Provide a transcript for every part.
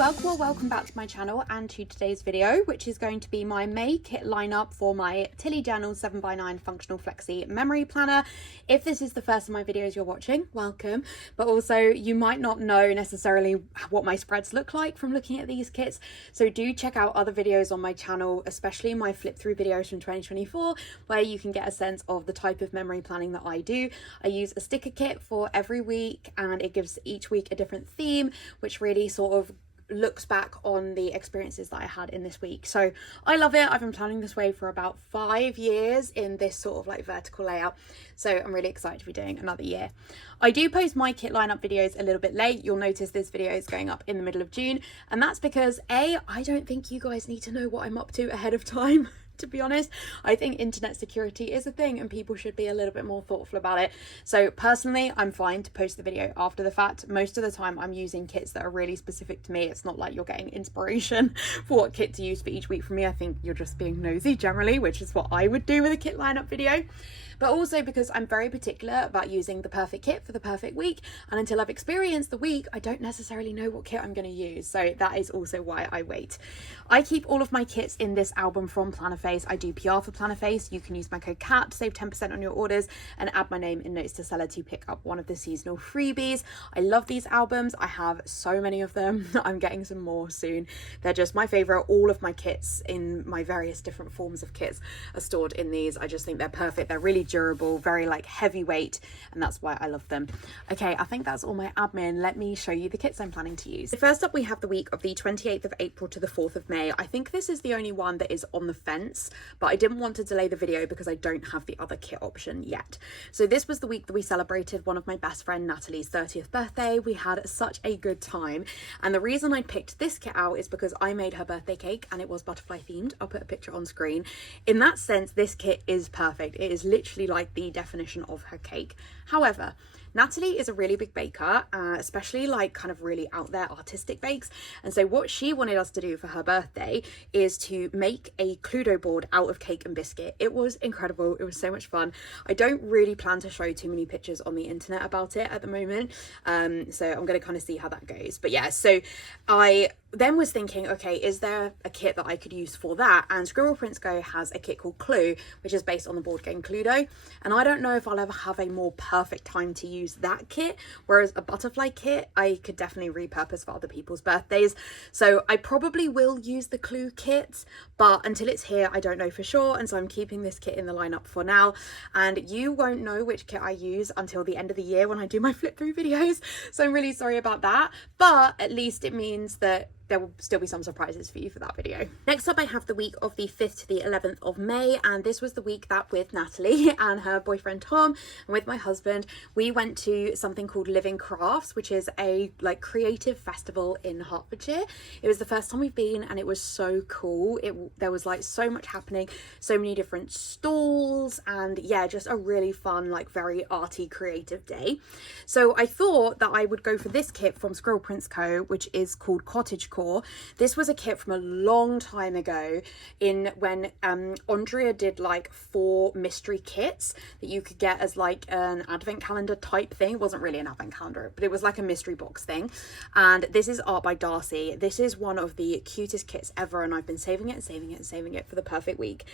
welcome or welcome back to my channel and to today's video, which is going to be my May kit lineup for my Tilly Journal 7x9 Functional Flexi Memory Planner. If this is the first of my videos you're watching, welcome, but also you might not know necessarily what my spreads look like from looking at these kits, so do check out other videos on my channel, especially my flip through videos from 2024, where you can get a sense of the type of memory planning that I do. I use a sticker kit for every week and it gives each week a different theme, which really sort of looks back on the experiences that I had in this week. So I love it. I've been planning this way for about 5 years in this sort of like vertical layout, so I'm really excited to be doing another year. I do post my kit lineup videos a little bit late. You'll notice this video is going up in the middle of June, and that's because I don't think you guys need to know what I'm up to ahead of time. To be honest, I think internet security is a thing and people should be a little bit more thoughtful about it. So personally, I'm fine to post the video after the fact. Most of the time I'm using kits that are really specific to me. It's not like you're getting inspiration for what kit to use for each week from me. I think you're just being nosy generally, which is what I would do with a kit lineup video. But also because I'm very particular about using the perfect kit for the perfect week, and until I've experienced the week, I don't necessarily know what kit I'm going to use. So that is also why I wait. I keep all of my kits in this album from Plannerface. I do PR for Plannerface. You can use my code CAT to save 10% on your orders and add my name in notes to seller to pick up one of the seasonal freebies. I love these albums. I have so many of them. I'm getting some more soon. They're just my favorite. All of my kits in my various different forms of kits are stored in these. I just think they're perfect. They're really durable, very like heavyweight, and that's why I love them. Okay, I think that's all my admin. Let me show you the kits I'm planning to use. First up, we have the week of the 28th of April to the 4th of May. I think this is the only one that is on the fence, but I didn't want to delay the video because I don't have the other kit option yet. So this was the week that we celebrated one of my best friend Natalie's 30th birthday. We had such a good time, and the reason I picked this kit out is because I made her birthday cake and it was butterfly themed. I'll put a picture on screen. In that sense, this kit is perfect. It is literally like the definition of her cake. However, Natalie is a really big baker, especially like kind of really out there artistic bakes. And so what she wanted us to do for her birthday is to make a Cluedo board out of cake and biscuit. It was incredible. It was so much fun. I don't really plan to show too many pictures on the internet about it at the moment. So I'm going to kind of see how that goes. But yeah, so I then was thinking, okay, is there a kit that I could use for that? And Scribble Prints Go has a kit called Clue, which is based on the board game Cluedo. And I don't know if I'll ever have a more perfect time to use that kit, whereas a butterfly kit I could definitely repurpose for other people's birthdays. So I probably will use the Clue kit, but until it's here, I don't know for sure. And so I'm keeping this kit in the lineup for now. And you won't know which kit I use until the end of the year when I do my flip through videos. So I'm really sorry about that, but at least it means that there will still be some surprises for you for that video. Next up, I have the week of the 5th to the 11th of May, and this was the week that with Natalie and her boyfriend Tom and with my husband, we went to something called Living Crafts, which is a like creative festival in Hertfordshire. It was the first time we've been and it was so cool. There was like so much happening, so many different stalls, and yeah, just a really fun, like very arty creative day. So I thought that I would go for this kit from Scribble Prints Co, which is called Cottagecore. This was a kit from a long time ago when Andrea did like 4 mystery kits that you could get as like an advent calendar type thing. It wasn't really an advent calendar, but it was like a mystery box thing. And this is art by Darcy. This is one of the cutest kits ever, and I've been saving it and saving it and saving it for the perfect week.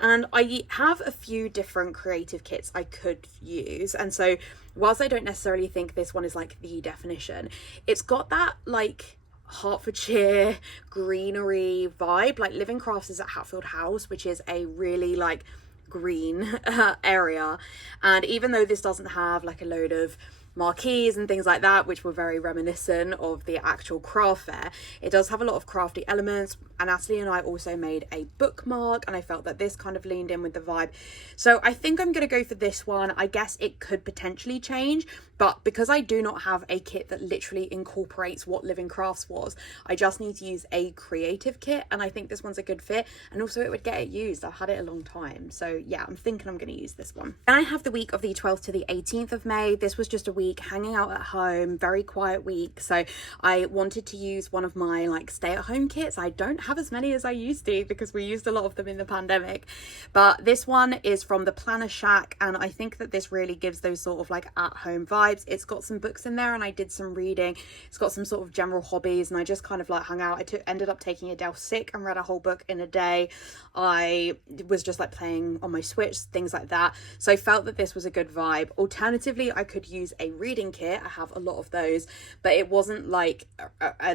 And I have a few different creative kits I could use, and so whilst I don't necessarily think this one is like the definition, it's got that like Hertfordshire greenery vibe. Like Living Crafts is at Hatfield House, which is a really like green area, and even though this doesn't have like a load of marquees and things like that, which were very reminiscent of the actual craft fair, it does have a lot of crafty elements. And Natalie and I also made a bookmark, and I felt that this kind of leaned in with the vibe. So I think I'm going to go for this one. I guess it could potentially change, but because I do not have a kit that literally incorporates what Living Crafts was, I just need to use a creative kit, and I think this one's a good fit, and also it would get it used. I've had it a long time, so yeah, I'm thinking I'm going to use this one. And I have the week of the 12th to the 18th of May. This was just a week hanging out at home, very quiet week, so I wanted to use one of my like stay-at-home kits. I don't have as many as I used to because we used a lot of them in the pandemic, but this one is from the Planner Shack, and I think that this really gives those sort of like at-home vibes. vibes. It's got some books in there and I did some reading. It's got some sort of general hobbies and I just kind of like hung out. Ended up taking Adele sick and read a whole book in a day. I was just like playing on my Switch, things like that. So I felt that this was a good vibe. Alternatively, I could use a reading kit. I have a lot of those, but it wasn't like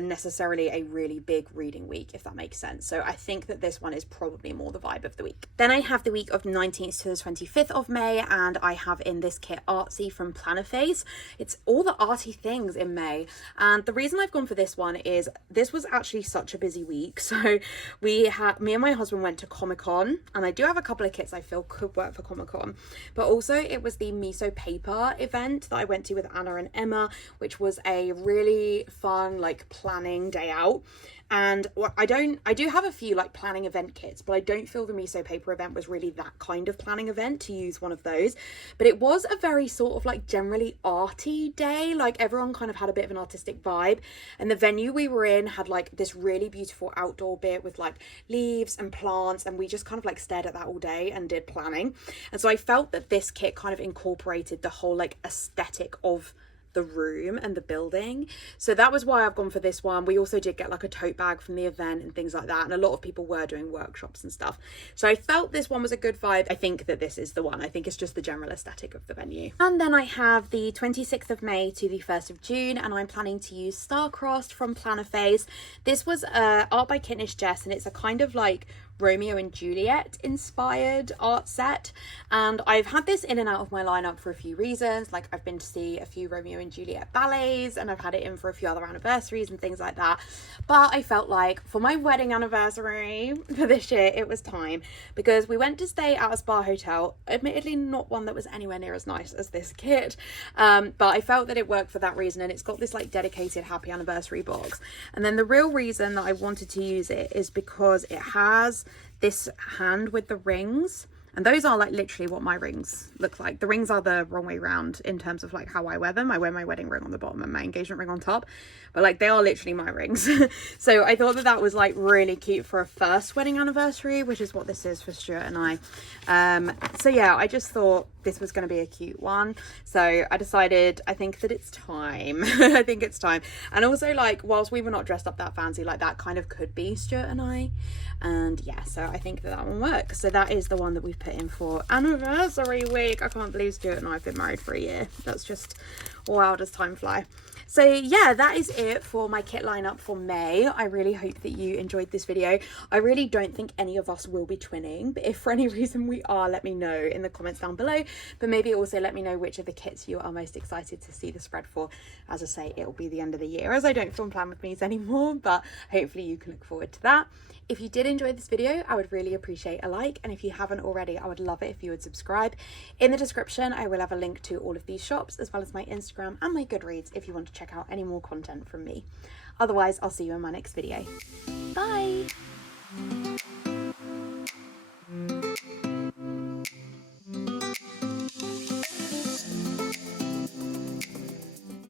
necessarily a really big reading week, if that makes sense. So I think that this one is probably more the vibe of the week. Then I have the week of 19th to the 25th of May, and I have in this kit Artsy from Planner Phase. It's all the arty things in May, and the reason I've gone for this one is this was actually such a busy week. So me and my husband went to Comic-Con, and I do have a couple of kits I feel could work for Comic-Con, but also it was the Miso Paper event that I went to with Anna and Emma, which was a really fun like planning day out. And I do have a few like planning event kits, but I don't feel the Miso Paper event was really that kind of planning event to use one of those. But it was a very sort of like generally arty day. Like everyone kind of had a bit of an artistic vibe. And the venue we were in had like this really beautiful outdoor bit with like leaves and plants. And we just kind of like stared at that all day and did planning. And so I felt that this kit kind of incorporated the whole like aesthetic of the room and the building. So that was why I've gone for this one. We also did get like a tote bag from the event and things like that, and a lot of people were doing workshops and stuff, so I felt this one was a good vibe. I think that this is the one. I think it's just the general aesthetic of the venue. And then I have the 26th of May to the 1st of June, and I'm planning to use Starcrossed from Planner Phase. This was art by Kitnish Jess, and it's a kind of like Romeo and Juliet inspired art set, and I've had this in and out of my lineup for a few reasons. Like I've been to see a few Romeo and Juliet ballets, and I've had it in for a few other anniversaries and things like that, but I felt like for my wedding anniversary for this year it was time, because we went to stay at a spa hotel, admittedly not one that was anywhere near as nice as this kit, but I felt that it worked for that reason, and it's got this like dedicated happy anniversary box. And then the real reason that I wanted to use it is because it has this hand with the rings, and those are like literally what my rings look like. The rings are the wrong way around in terms of like how I wear them. I wear my wedding ring on the bottom and my engagement ring on top, but like they are literally my rings. So I thought that that was like really cute for a first wedding anniversary, which is what this is for Stuart and I. So yeah, I just thought this was going to be a cute one, so I decided I think that it's time. I think it's time. And also like whilst we were not dressed up that fancy, like that kind of could be Stuart and I, and yeah, so I think that that one works. So that is the one that we've put in for anniversary week. I can't believe Stuart and I have been married for a year. That's just, wow, does time fly. So yeah, that is it for my kit lineup for May. I really hope that you enjoyed this video. I really don't think any of us will be twinning, but if for any reason we are, let me know in the comments down below. But maybe also let me know which of the kits you are most excited to see the spread for. As I say, it'll be the end of the year as I don't film plan with me's anymore, but hopefully you can look forward to that. If you did enjoy this video, I would really appreciate a like, and if you haven't already, I would love it if you would subscribe. In the description, I will have a link to all of these shops, as well as my Instagram and my Goodreads if you want to check out any more content from me. Otherwise, I'll see you in my next video. Bye!